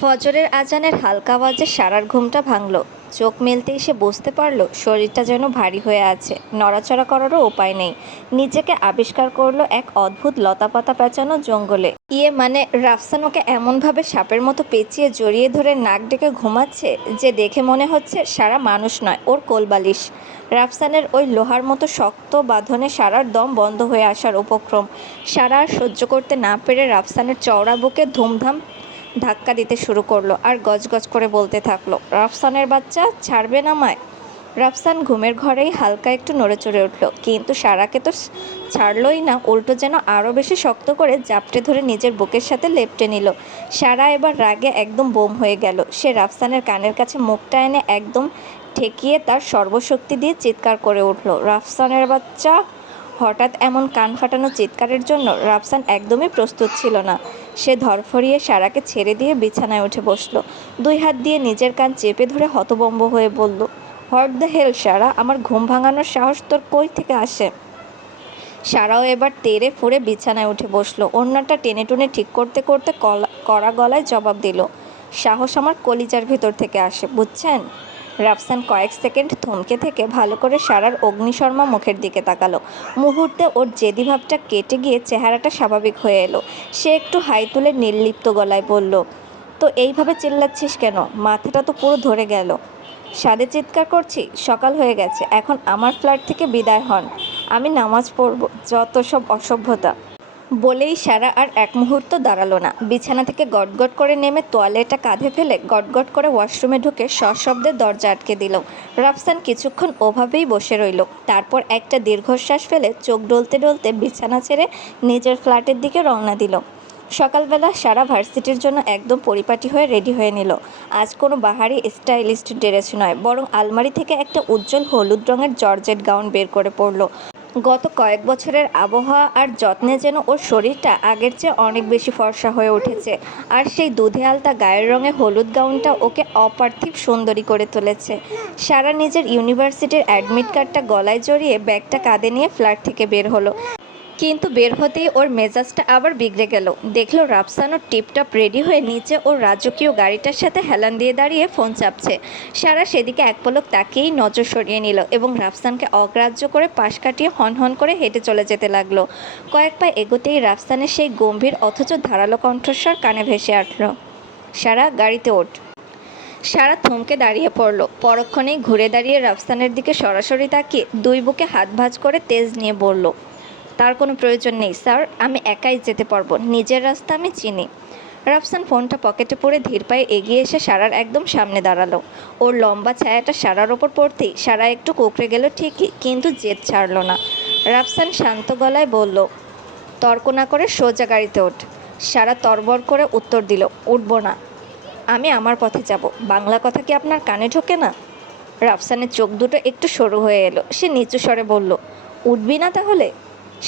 ফজরের আজানের হালকা আওয়াজে সারার ঘুমটা ভাঙল। চোখ মেলতেই সে বুঝতে পারল শরীরটা যেন ভারী হয়ে আছে, নড়াচড়া করারও উপায় নেই। নিজেকে আবিষ্কার করলো এক অদ্ভুত লতাপাতা পেঁচানো জঙ্গলে। মানে রাফসান ওকে এমনভাবে সাপের মতো পেঁচিয়ে জড়িয়ে ধরে নাক ডেকে ঘুমাচ্ছে যে দেখে মনে হচ্ছে সারা মানুষ নয়, ওর কোলবালিশ। রাফসানের ওই লোহার মতো শক্ত বাঁধনে সারার দম বন্ধ হয়ে আসার উপক্রম। সারা আর সহ্য করতে না পেরে রাফসানের চওড়া বুকে ধুমধাম ধাক্কা দিতে শুরু করলো আর গজগজ করে বলতে থাকলো, রাফসানের বাচ্চা, ছাড়বেন আমায়। রাফসান ঘুমের ঘরেই হালকা একটু নড়েচড়ে উঠল, কিন্তু সারাকে তো ছাড়লই না, উল্টো যেন আরও বেশি শক্ত করে জাপটে ধরে নিজের বুকের সাথে লেপ্টে নিল। সারা এবার রাগে একদম বোম হয়ে গেল। সে রাফসানের কানের কাছে মুখটা এনে একদম ঠেকিয়ে তার সর্বশক্তি দিয়ে চিৎকার করে উঠল, রাফসানের বাচ্চা। হঠাৎ এমন কান ফাটানো চিৎকারের জন্য রাফসান একদমই প্রস্তুত ছিল না। সে ধরফরিয়ে সারাকে ছেড়ে দিয়ে বিছানায় উঠে বসল। দুই হাত দিয়ে নিজের কান চেপে ধরে হতভম্ব হয়ে বলল, হোয়াট দ্য হেল সারা, আমার ঘুম ভাঙানোর সাহস তোর কই থেকে আসে? সারাও এবার তেড়ে ফুঁড়ে বিছানায় উঠে বসলো। ওড়নাটা টেনে টুনে ঠিক করতে করতে কড়া গলায় জবাব দিল, সাহস আমার কলিজার ভেতর থেকে আসে, বুঝছেন? রাফসান কয়েক সেকেন্ড থমকে থেকে ভালো করে সারার অগ্নিশর্মা মুখের দিকে তাকালো। মুহূর্তে ওর জেদি ভাবটা কেটে গিয়ে চেহারাটা স্বাভাবিক হয়ে এলো। সে একটু হাই তুলে নির্লিপ্ত গলায় বলল, তো এইভাবে চিল্লাচ্ছিস কেন? মাথাটা তো পুরো ধরে গেল। সাদে চিৎকার করছি? সকাল হয়ে গেছে, এখন আমার ফ্ল্যাট থেকে বিদায় হন, আমি নামাজ পড়ব। যত সব অসভ্যতা। বলেই সারা আর এক মুহূর্ত দাঁড়ালো না। বিছানা থেকে গটগট করে নেমে তোয়ালেটা কাঁধে ফেলে গটগট করে ওয়াশরুমে ঢুকে সশব্দে দরজা আটকে দিল। রাফসান কিছুক্ষণ ওভাবেই বসে রইল। তারপর একটা দীর্ঘশ্বাস ফেলে চোখ ডলতে ডলতে বিছানা ছেড়ে নিজের ফ্ল্যাটের দিকে রওনা দিল। সকালবেলা সারা ভার্সিটির জন্য একদম পরিপাটি হয়ে রেডি হয়ে নিল। আজ কোনো বাহারি স্টাইলিস্ট ড্রেস নয়, বরং আলমারি থেকে একটা উজ্জ্বল হলুদ রঙের জর্জেট গাউন বের করে পরল। গত কয়েক বছরের আবহাওয়া আর যত্নে যেন ওর শরীরটা আগের চেয়ে অনেক বেশি ফর্সা হয়ে উঠেছে, আর সেই দুধে আলতা গায়ের রঙে হলুদ গাউনটা ওকে অপার্থিব সুন্দরী করে তুলেছে। সারা নিজের ইউনিভার্সিটির অ্যাডমিট কার্ডটা গলায় জড়িয়ে ব্যাগটা কাঁধে নিয়ে ফ্ল্যাট থেকে বের হলো। কিন্তু বের হতেই ওর মেজাজটা আবার বিগড়ে গেল। দেখলো রাফসানও টিপটপ রেডি হয়ে নিচে ওর রাজকীয় গাড়িটার সাথে হেলান দিয়ে দাঁড়িয়ে ফোন চাপছে। সারা সেদিকে এক পলক তাকিয়েই নজর সরিয়ে নিল এবং রাফসানকে অগ্রাহ্য করে পাশ কাটিয়ে হনহন করে হেঁটে চলে যেতে লাগলো। কয়েক পা এগোতেই রাফসানের সেই গম্ভীর অথচ ধারালো কণ্ঠস্বর কানে ভেসে আসল, সারা, গাড়িতে ওঠ। সারা থমকে দাঁড়িয়ে পড়ল। পরক্ষণেই ঘুরে দাঁড়িয়ে রাফসানের দিকে সরাসরি তাকিয়ে দুই বুকে হাত ভাঁজ করে তেজ নিয়ে বলল, তার কোনো প্রয়োজন নেই স্যার, আমি একাই যেতে পারবো, নিজের রাস্তা আমি চিনি। রাফসান ফোনটা পকেটে পড়ে ধীর পায়ে এগিয়ে এসে সারার একদম সামনে দাঁড়ালো। ওর লম্বা ছায়াটা সারার ওপর পড়তেই সারা একটু কোঁকড়ে গেল ঠিকই, কিন্তু জেদ ছাড়ল না। রাফসান শান্ত গলায় বলল, তর্ক না করে সোজা গাড়িতে ওঠ। সারা তরবর করে উত্তর দিল, উঠব না, আমি আমার পথে যাব। বাংলা কথা কি আপনার কানে ঢোকে না? রাফসানের চোখ দুটো একটু সরু হয়ে এলো। সে নিচু স্বরে বলল, উঠবি না তাহলে?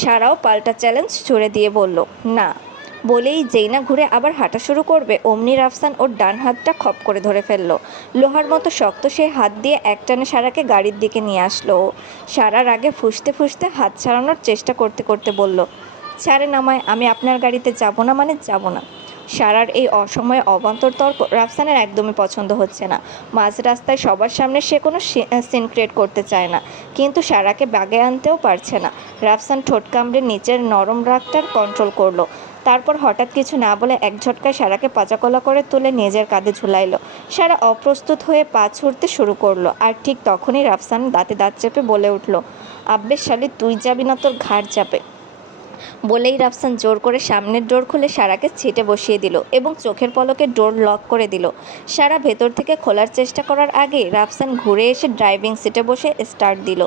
সারাও পাল্টা চ্যালেঞ্জ ছুড়ে দিয়ে বলল, না। বলেই যেই না ঘুরে আবার হাঁটা শুরু করবে, অমনি রাফসান ওর ডান হাতটা খপ করে ধরে ফেললো। লোহার মতো শক্ত সেই হাত দিয়ে একটানে সারাকে গাড়ির দিকে নিয়ে আসলো। সারার আগে ফুঁসতে ফুঁসতে হাত ছাড়ানোর চেষ্টা করতে করতে বলল, ছাড়েন আমায়, আমি আপনার গাড়িতে যাব না মানে যাব না। সারার এই অসময়ে অবান্তর তর্ক রাফসানের একদমই পছন্দ হচ্ছে না। মাঝ রাস্তায় সবার সামনে সে কোনো সিন ক্রিয়েট করতে চায় না, কিন্তু সারাকে বাগে আনতেও পারছে না। রাফসান ঠোঁট কামড়ে নিচের নরম রাগটার কন্ট্রোল করলো। তারপর হঠাৎ কিছু না বলে এক ঝটকায় সারাকে পাচাকলা করে তুলে নিজের কাঁধে ঝুলাইল। সারা অপ্রস্তুত হয়ে পা ছুড়তে শুরু করলো, আর ঠিক তখনই রাফসান দাঁতে দাঁত চেপে বলে উঠল, আব্বে শালি, তুই যাবি না, তোর ঘাড় চাপে। বলেই রাফসান জোর করে সামনের ডোর খুলে সারাকে সিটে বসিয়ে দিল এবং চোখের পলকে ডোর লক করে দিল। সারা ভেতর থেকে খোলার চেষ্টা করার আগে রাফসান ঘুরে এসে ড্রাইভিং সিটে বসে স্টার্ট দিল।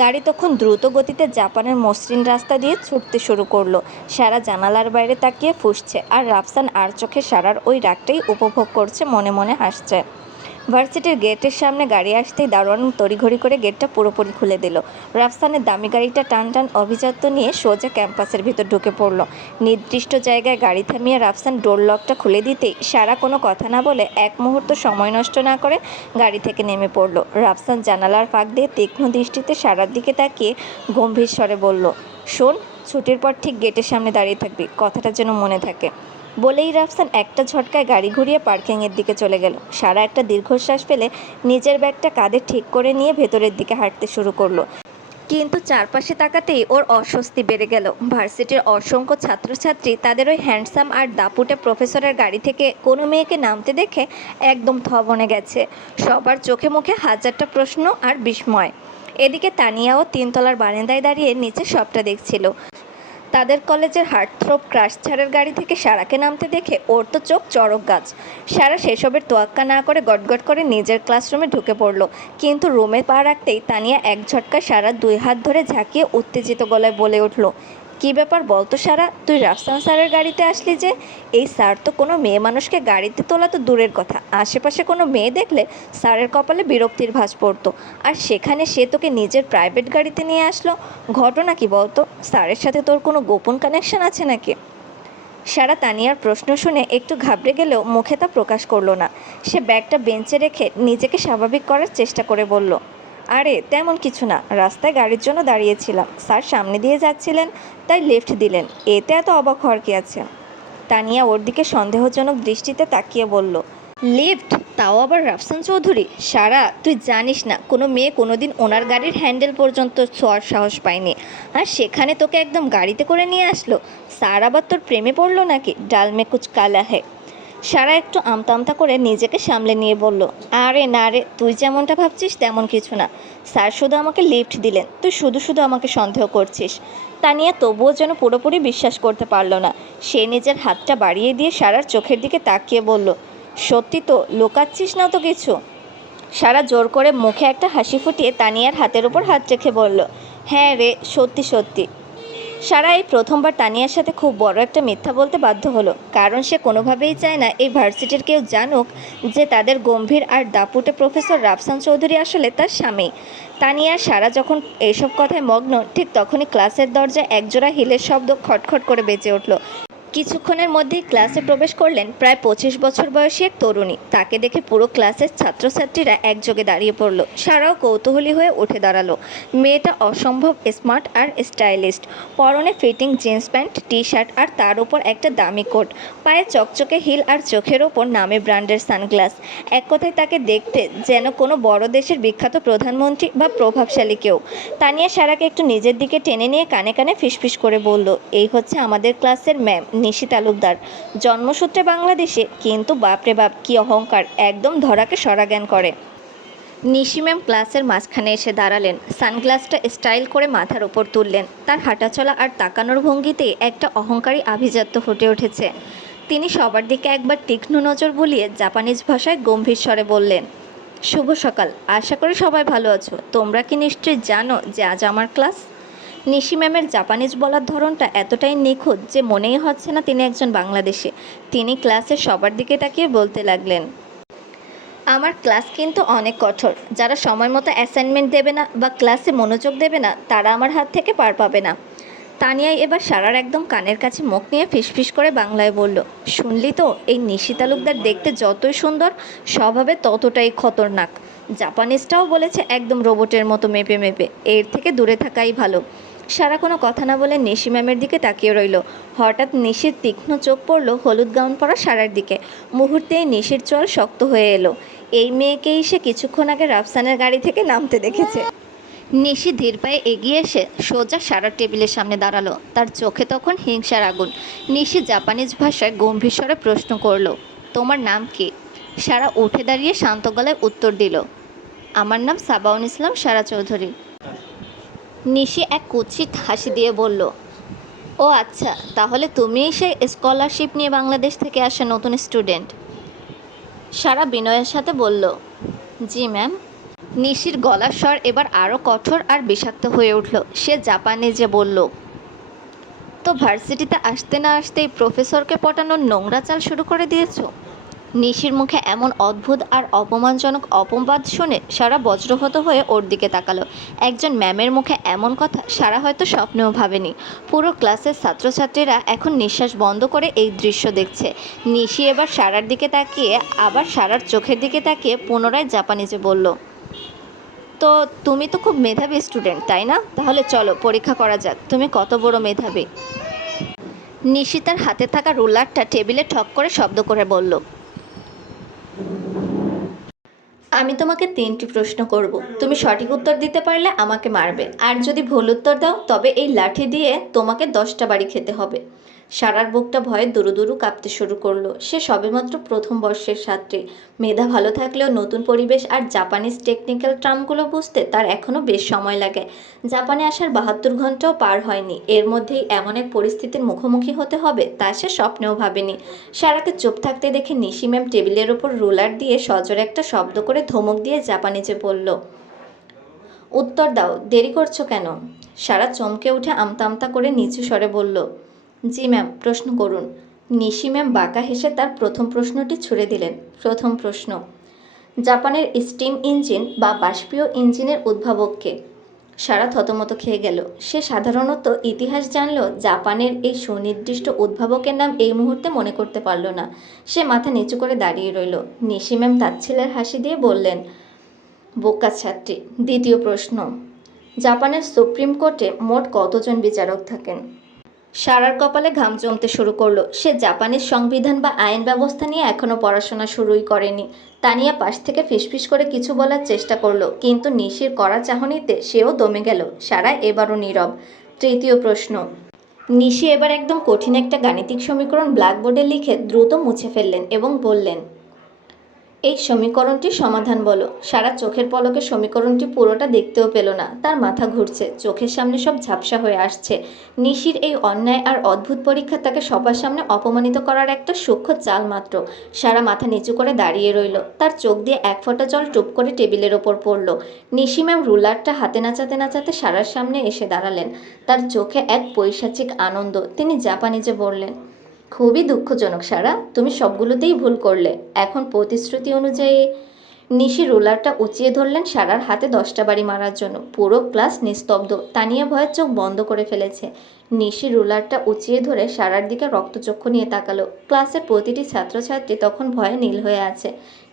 গাড়ি তখন দ্রুত গতিতে জাপানের মসৃণ রাস্তা দিয়ে ছুটতে শুরু করলো। সারা জানালার বাইরে তাকিয়ে ফুঁসছে, আর রাফসান আর চোখে সারার ওই রাগটাই উপভোগ করছে, মনে মনে হাসছে। ভার্সিটির গেটের সামনে গাড়ি আসতেই দারোয়ান তড়িঘড়ি করে গেটটা পুরোপুরি খুলে দিল। রাফসানের দামি গাড়িটা টান টান অভিজাত্য নিয়ে সোজা ক্যাম্পাসের ভিতর ঢুকে পড়ল। নির্দিষ্ট জায়গায় গাড়ি থামিয়ে রাফসান ডোর লকটা খুলে দিতেই সারা কোনো কথা না বলে এক মুহূর্ত সময় নষ্ট না করে গাড়ি থেকে নেমে পড়ল। রাফসান জানালার ফাঁক দিয়ে তীক্ষ্ণ দৃষ্টিতে সারার দিকে তাকিয়ে গম্ভীর স্বরে বলল, শোন, ছুটির পর ঠিক গেটের সামনে দাঁড়িয়ে থাকবি, কথাটা যেন মনে থাকে। বলেই রাফসান একটা ঝটকায় গাড়ি ঘুরিয়ে পার্কিংয়ের দিকে চলে গেল। সারা একটা দীর্ঘশ্বাস ফেলে নিজের ব্যাগটা কাঁধে ঠিক করে নিয়ে ভেতরের দিকে হাঁটতে শুরু করলো। কিন্তু চারপাশে তাকাতেই ওর অস্বস্তি বেড়ে গেল। ভার্সিটির অসংখ্য ছাত্রছাত্রী তাদের ওই হ্যান্ডসাম আর দাপুটে প্রফেসরের গাড়ি থেকে কোনো মেয়েকে নামতে দেখে একদম থ বনে গেছে। সবার চোখে মুখে হাজারটা প্রশ্ন আর বিস্ময়। এদিকে তানিয়াও তিনতলার বারান্দায় দাঁড়িয়ে নিচে সবটা দেখছিল। তাদের কলেজের হার্টথ্রোব ক্রাশ ছাড়ের গাড়ি থেকে সারাকে নামতে দেখে ওর তো চোখ চড়ক গাছ। সারা সেসবের তোয়াক্কা না করে গটগট করে নিজের ক্লাসরুমে ঢুকে পড়ল। কিন্তু রুমে পা রাখতেই তানিয়া এক ঝটকায় সারা দুই হাত ধরে ঝাঁকিয়ে উত্তেজিত গলায় বলে উঠল, কী ব্যাপার বলতো সারা, তুই রাফসান স্যারের গাড়িতে আসলি যে? এই স্যার তো কোনো মেয়ে মানুষকে গাড়িতে তোলা তো দূরের কথা, আশেপাশে কোনো মেয়ে দেখলে স্যারের কপালে বিরক্তির ভাঁজ পড়তো, আর সেখানে সে তোকে নিজের প্রাইভেট গাড়িতে নিয়ে আসলো। ঘটনা কি বলতো? স্যারের সাথে তোর কোনো গোপন কানেকশন আছে নাকি? সারা তানিয়ার প্রশ্ন শুনে একটু ঘাবড়ে গেলেও মুখে তা প্রকাশ করলো না। সে ব্যাগটা বেঞ্চে রেখে নিজেকে স্বাভাবিক করার চেষ্টা করে বলল, আরে তেমন কিছু না, রাস্তায় গাড়ির জন্য দাঁড়িয়েছিলাম, স্যার সামনে দিয়ে যাচ্ছিলেন তাই লিফট দিলেন, এতে এত অবাক হওয়ার কি আছে? তানিয়া ওর দিকে সন্দেহজনক দৃষ্টিতে তাকিয়ে বলল, লিফট? তাও আবার রাফসান চৌধুরী? সারা, তুই জানিস না কোনো মেয়ে কোনোদিন ওনার গাড়ির হ্যান্ডেল পর্যন্ত ছোঁয়ার সাহস পায়নি, আর সেখানে তোকে একদম গাড়িতে করে নিয়ে আসলো। স্যার আবার তোর প্রেমে পড়লো নাকি? ডাল মে কুচ কালা হে। সারা একটু আমতা আমতা করে নিজেকে সামলে নিয়ে বলল, আরে না রে, তুই যেমনটা ভাবছিস তেমন কিছু না, স্যার শুধু আমাকে লিফট দিলেন, তুই শুধু শুধু আমাকে সন্দেহ করছিস। তানিয়া তবুও যেন পুরোপুরি বিশ্বাস করতে পারল না। সে নিজের হাতটা বাড়িয়ে দিয়ে সারার চোখের দিকে তাকিয়ে বলল, সত্যি তো? লুকাচ্ছিস না তো কিছু? সারা জোর করে মুখে একটা হাসি ফুটিয়ে তানিয়ার হাতের উপর হাত রেখে বলল, হ্যাঁ রে, সত্যি সত্যি। সারা এই প্রথমবার তানিয়ার সাথে খুব বড় একটা মিথ্যা বলতে বাধ্য হলো, কারণ সে কোনোভাবেই চায় না এই ভার্সিটির কেউ জানুক যে তাদের গম্ভীর আর দাপুটে প্রফেসর রাফসান চৌধুরী আসলে তার স্বামী। তানিয়া সারা যখন এইসব কথায় মগ্ন, ঠিক তখনই ক্লাসের দরজায় একজোড়া হিলের শব্দ খটখট করে বেজে উঠল। কিছুক্ষণের মধ্যেই ক্লাসে প্রবেশ করলেন প্রায় 25 বছর বয়সী এক তরুণী। তাকে দেখে পুরো ক্লাসের ছাত্রছাত্রীরা একযোগে দাঁড়িয়ে পড়ল। সারাও কৌতূহলী হয়ে উঠে দাঁড়ালো। মেয়েটা অসম্ভব স্মার্ট আর স্টাইলিস্ট। পরনে fitting jeans pants, T shirt আর তার উপর একটা দামি কোট, পায়ে চকচকে হিল আর চোখের ওপর নামী ব্র্যান্ডের সানগ্লাস। এক কথায় তাকে দেখতে যেন কোনো বড় দেশের বিখ্যাত প্রধানমন্ত্রী বা প্রভাবশালী কেউ। তানিয়া সারাকে একটু নিজের দিকে টেনে নিয়ে কানে কানে ফিসফিস করে বলল, এই হচ্ছে আমাদের ক্লাসের ম্যাম নিশি তালুকদার। জন্মসূত্রে বাংলাদেশে, কিন্তু বাপরে বাপ কি অহংকার, একদম ধরাকে সরা জ্ঞান করে। নিশি ম্যাম ক্লাসের মাঝখানে এসে দাঁড়ালেন, সানগ্লাসটা স্টাইল করে মাথার ওপর তুললেন। তার হাঁটাচলা আর তাকানোর ভঙ্গিতেই একটা অহংকারী আভিজাত্য ফুটে উঠেছে। তিনি সবার দিকে একবার তীক্ষ্ণ নজর বুলিয়ে জাপানিজ ভাষায় গম্ভীর স্বরে বললেন, শুভ সকাল, আশা করি সবাই ভালো আছো। তোমরা কি নিশ্চয়ই জানো যে আজ আমার ক্লাস? নিশি ম্যামের জাপানিজ বলার ধরনটা এতটাই নিখুঁত যে মনেই হচ্ছে না তিনি একজন বাংলাদেশি। তিনি ক্লাসের সবার দিকে তাকিয়ে বলতে লাগলেন, আমার ক্লাস কিন্তু অনেক কঠোর। যারা সময় মতো অ্যাসাইনমেন্ট দেবে না বা ক্লাসে মনোযোগ দেবে না, তারা আমার হাত থেকে পার পাবে না। তানিয়াই এবার সারার একদম কানের কাছে মুখ নিয়ে ফিসফিস করে বাংলায় বলল, শুনলি তো, এই নিশি তালুকদার দেখতে যতই সুন্দর, স্বভাবে ততটাই খতরনাক। জাপানিজটাও বলেছে একদম রোবটের মতো মেপে মেপে, এর থেকে দূরে থাকাই ভালো। সারা কোনো কথা না বলে নিশি ম্যামের দিকে তাকিয়ে রইল। হঠাৎ নিশির তীক্ষ্ণ চোখ পড়ল হলুদ গাউন পরা সারার দিকে। মুহূর্তেই নিশির চোয়াল শক্ত হয়ে এলো। এই মেয়েকেই সে কিছুক্ষণ আগে রাফসানের গাড়ি থেকে নামতে দেখেছে। নিশি ধীর পায়ে এগিয়ে এসে সোজা সারার টেবিলের সামনে দাঁড়ালো। তার চোখে তখন হিংসার আগুন। নিশি জাপানিজ ভাষায় গম্ভীর স্বরে প্রশ্ন করলো, তোমার নাম কি? সারা উঠে দাঁড়িয়ে শান্ত গলায় উত্তর দিল, আমার নাম সাবাউন ইসলাম সারা চৌধুরী। নিশি এক কুৎসিত হাসি দিয়ে বলল, ও আচ্ছা, তাহলে তুমিই সেই স্কলারশিপ নিয়ে বাংলাদেশ থেকে আসা নতুন স্টুডেন্ট? সারা বিনয়ের সাথে বলল, জি ম্যাম। নিশির গলার স্বর এবার আরও কঠোর আর বিষাক্ত হয়ে উঠল। সে জাপানিজে বলল, তো ভার্সিটিতে আসতে না আসতেই প্রফেসরকে পটানোর নোংরা চাল শুরু করে দিয়েছো? নিশির মুখে এমন অদ্ভুত আর অপমানজনক অপবাদ শুনে সারা বজ্রহত হয়ে ওর দিকে তাকালো। একজন ম্যামের মুখে এমন কথা সারা হয়তো স্বপ্নেও ভাবেনি। পুরো ক্লাসের ছাত্রছাত্রীরা এখন নিঃশ্বাস বন্ধ করে এই দৃশ্য দেখছে। নিশি এবার সারার দিকে তাকিয়ে আবার সারার চোখের দিকে তাকিয়ে পুনরায় জাপানিজে বলল, তো তুমি তো খুব মেধাবী স্টুডেন্ট, তাই না? তাহলে চলো পরীক্ষা করা যাক, তুমি কত বড় মেধাবী। নিশি তার হাতে থাকা রুলারটা টেবিলে ঠক করে শব্দ করে বলল, আমি তোমাকে 3টি প্রশ্ন করব। তুমি সঠিক উত্তর দিতে পারলে আমাকে মারবে, আর যদি ভুল উত্তর দাও তবে এই লাঠি দিয়ে তোমাকে 10টা বাড়ি খেতে হবে। সারার বুকটা ভয়ে দুরু দুরু কাঁপতে শুরু করলো। সে সবেমাত্র প্রথম বর্ষের ছাত্রী। মেধা ভালো থাকলেও নতুন পরিবেশ আর জাপানিজ টেকনিক্যাল টার্মগুলো বুঝতে তার এখনও বেশ সময় লাগে। জাপানে আসার 72 ঘন্টাও পার হয়নি, এর মধ্যেই এমন এক পরিস্থিতির মুখোমুখি হতে হবে তা সে স্বপ্নেও ভাবেনি। সারাকে চুপ থাকতে দেখে নিশি ম্যাম টেবিলের ওপর রুলার দিয়ে সজোরে একটা শব্দ করে ধমক দিয়ে জাপানিজে বলল, উত্তর দাও, দেরি করছো কেন? সারা চমকে উঠে আমতা আমতা করে নিচু স্বরে বলল, জি ম্যাম, প্রশ্ন করুন। নিশি ম্যাম বাঁকা হেসে তার প্রথম প্রশ্নটি ছুড়ে দিলেন। প্রথম প্রশ্ন, জাপানের স্টিম ইঞ্জিন বা বাষ্পীয় ইঞ্জিনের উদ্ভাবক কে? সারা থতমত খেয়ে গেল। সে সাধারণত ইতিহাস জানলেও জাপানের এই সুনির্দিষ্ট উদ্ভাবকের নাম এই মুহূর্তে মনে করতে পারল না। সে মাথা নিচু করে দাঁড়িয়ে রইল। নিশি ম্যাম তাচ্ছিল্যের হাসি দিয়ে বললেন, বোকা ছাত্রী। দ্বিতীয় প্রশ্ন, জাপানের সুপ্রিম কোর্টে মোট কতজন বিচারক থাকেন? সারার কপালে ঘাম জমতে শুরু করলো। সে জাপানের সংবিধান বা আইন ব্যবস্থা নিয়ে এখনো পড়াশোনা শুরুই করেনি। তানিয়া পাশ থেকে ফিসফিস করে কিছু বলার চেষ্টা করলো, কিন্তু নিশির কড়া চাহনিতে সেও দমে গেল। সারা এবারও নীরব। তৃতীয় প্রশ্ন, নিশি এবার একদম কঠিন একটা গাণিতিক সমীকরণ ব্ল্যাকবোর্ডে লিখে দ্রুত মুছে ফেললেন এবং বললেন, এই সমীকরণটি সমাধান বলো। সারা চোখের পলকে সমীকরণটি পুরোটা দেখতেও পেল না। তার মাথা ঘুরছে, চোখের সামনে সব ঝাপসা হয়ে আসছে। নিশির এই অন্যায় আর অদ্ভুত পরীক্ষা তাকে সবার সামনে অপমানিত করার একটা সূক্ষ্ম চাল মাত্র। সারা মাথা নিচু করে দাঁড়িয়ে রইল। তার চোখ দিয়ে এক ফোঁটা জল টুপ করে টেবিলের ওপর পড়ল। নিশি ম্যাম রুলারটা হাতে নাচাতে নাচাতে সারার সামনে এসে দাঁড়ালেন। তার চোখে এক পৈশাচিক আনন্দ। তিনি জাপানিজে বললেন, খুবই দুঃখজনক সারা, তুমি সবগুলোতেই ভুল করলে। এখন প্রতিশ্রুতি অনুযায়ী। নিশি রুলারটা উঁচিয়ে ধরলেন সারার হাতে 10টা বাড়ি মারার জন্য। পুরো ক্লাস নিস্তব্ধ। তানিয়া ভয়ের চোখ বন্ধ করে ফেলেছে। নিশি রুলারটা উঁচিয়ে ধরে সারার দিকে রক্তচক্ষু নিয়ে তাকালো। ক্লাসের প্রতিটি ছাত্রছাত্রী তখন ভয়ে নীল হয়ে আছে।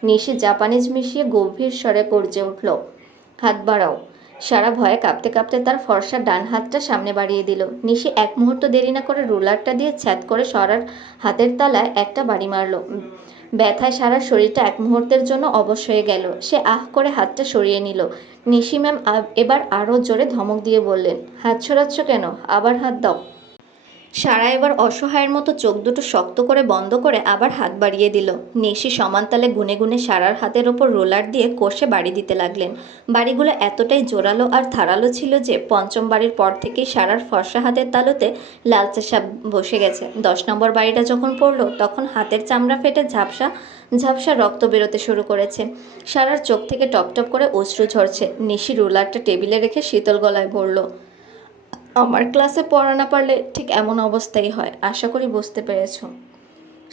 নিশি জাপানিজ মিশিয়ে গম্ভীর স্বরে গর্জে উঠল, হাত বাড়াও। সারা ভয়ে কাঁপতে কাঁপতে তার ফর্সা ডান হাতটা সামনে বাড়িয়ে দিল। নিশি এক মুহূর্ত দেরি না করে রুলারটা দিয়ে ছ্যাদ করে সারার হাতের তালায় একটা বাড়ি মারল। ব্যথায় সারার শরীরটা এক মুহূর্তের জন্য অবশ হয়ে গেল। সে আহ করে হাতটা সরিয়ে নিল। নিশি ম্যাম এবার আরও জোরে ধমক দিয়ে বললেন, হাত সরাচ্ছ কেন? আবার হাত দাও। সারা এবার অসহায়ের মতো চোখ দুটো শক্ত করে বন্ধ করে আবার হাত বাড়িয়ে দিল। নিশি সমানতালে গুনে গুনে সারার হাতের ওপর রোলার দিয়ে কষে বাড়ি দিতে লাগলেন। বাড়িগুলো এতটাই জোরালো আর ধারালো ছিল যে পঞ্চম বাড়ির পর থেকেই সারার ফর্সা হাতের তালুতে লালচে সাপ বসে গেছে। 10 নম্বর বাড়িটা যখন পড়লো তখন হাতের চামড়া ফেটে ঝাপসা ঝাপসা রক্ত বেরোতে শুরু করেছে। সারার চোখ থেকে টপ টপ করে অশ্রু ঝরছে। নিশি রোলারটা টেবিলে রেখে শীতল গলায় বলল, আমার ক্লাসে পড়া না পারলে ঠিক এমন অবস্থাই হয়। আশা করি বুঝতে পেরেছ।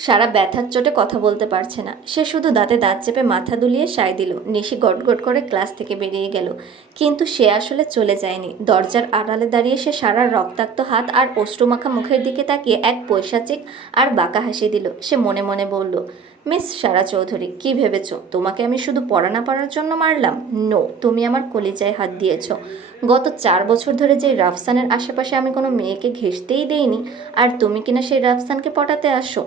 সারা ব্যথার চোটে কথা বলতে পারছে না। সে শুধু দাঁতে দাঁত চেপে মাথা দুলিয়ে সায় দিল। নিশি গটগট করে ক্লাস থেকে বেরিয়ে গেল। কিন্তু সে আসলে চলে যায়নি। দরজার আড়ালে দাঁড়িয়ে সে সারার রক্তাক্ত হাত আর অশ্রুমাখা মুখের দিকে তাকিয়ে এক পৈশাচিক আর বাঁকা হাসি দিল। সে মনে মনে বলল, মিস সারা চৌধুরী, কি ভেবেছ তোমাকে আমি শুধু পড়া না পারার জন্য মারলাম? নো, তুমি আমার কলিজায় হাত দিয়েছ। গত 4 বছর ধরে যে রাফসানের আশেপাশে আমি কোনো মেয়েকে ঘেঁষতেই দেইনি, আর তুমি কিনা সেই রাফসানকে পটাতে আসো।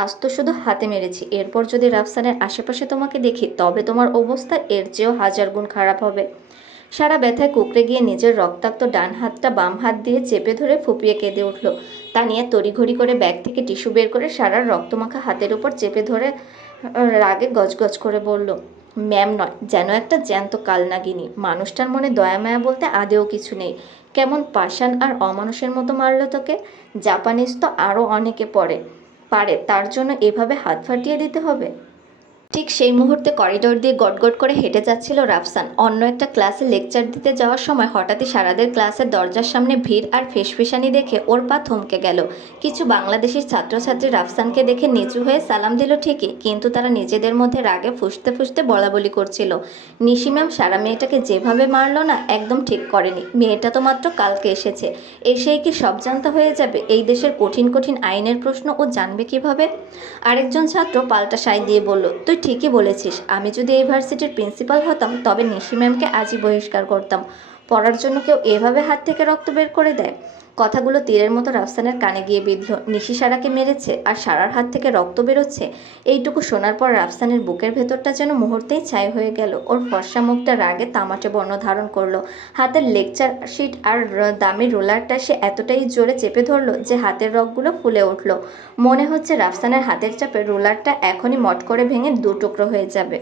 আজ তো শুধু হাতে মেরেছি, এরপর যদি রাফসানের আশেপাশে তোমাকে দেখি তবে তোমার অবস্থা এর চেয়েও 1000 গুণ খারাপ হবে। সারা ব্যথায় কুঁকড়ে গিয়ে নিজের রক্তাক্ত ডান হাতটা বাম হাত দিয়ে চেপে ধরে ফুপিয়ে কেঁদে উঠল। তানিয়া তড়িঘড়ি করে ব্যাগ থেকে টিস্যু বের করে সারার রক্তমাখা হাতের উপর চেপে ধরে রাগে গজগজ করে বলল, ম্যাম নয়, যেন একটা জ্যান্ত কালনাগিনী। মানুষটার মনে দয়া মায়া বলতে আদেও কিছু নেই। কেমন পাষাণ আর অমানুষের মতো মারল তোকে। জাপানিজ তো আরও অনেকে পারে, তার জন্য এভাবে হাত ফাটিয়ে দিতে হবে? ঠিক সেই মুহূর্তে করিডোর দিয়ে গটগট করে হেঁটে যাচ্ছিল রাফসান। অন্য একটা ক্লাসে লেকচার দিতে যাওয়ার সময় হঠাৎই সারাদের ক্লাসের দরজার সামনে ভিড় আর ফেসফেসানি দেখে ওর পা থমকে গেল। কিছু বাংলাদেশি ছাত্রছাত্রী রাফসানকে দেখে নিচু হয়ে সালাম দিল ঠিকই, কিন্তু তারা নিজেদের মধ্যে রাগে ফুঁসতে ফুঁসতে বলাবলি করছিল, নিশি ম্যাম সারা মেয়েটাকে যেভাবে মারল না, একদম ঠিক করেনি। মেয়েটা তো মাত্র কালকে এসেছে, এসেই কি সব জানতা হয়ে যাবে? এই দেশের কঠিন কঠিন আইনের প্রশ্ন ও জানবে কিভাবে? আরেকজন ছাত্র পাল্টা সায় দিয়ে বলল, তুই ঠিকই বলেছিস। আমি যদি এই ভার্সিটির প্রিন্সিপাল হতাম তবে নিশি ম্যামকে আজই বহিষ্কার করতাম। পড়ার জন্য কেউ এভাবে হাত থেকে রক্ত বের করে দেয়? কথাগুলো তীরের মতো রাফসানের কানে গিয়ে বিঁধল। নিশি সারাকে মেরেছে আর সারার হাত থেকে রক্ত বেরোচ্ছে। এইটুকু শোনার পর রাফসানের বুকের ভেতরটা যেন মুহূর্তেই ছাই হয়ে গেল। ওর ফর্সা মুখটা রাগে তামাটে বর্ণ ধারণ করলো। হাতের লেকচার শিট আর দামি রোলারটা সে এতটাই জোরে চেপে ধরলো যে হাতের রগগুলো ফুলে উঠল। মনে হচ্ছে রাফসানের হাতের চাপে রোলারটা এখনই মট করে ভেঙে দু টুকরো হয়ে যাবে।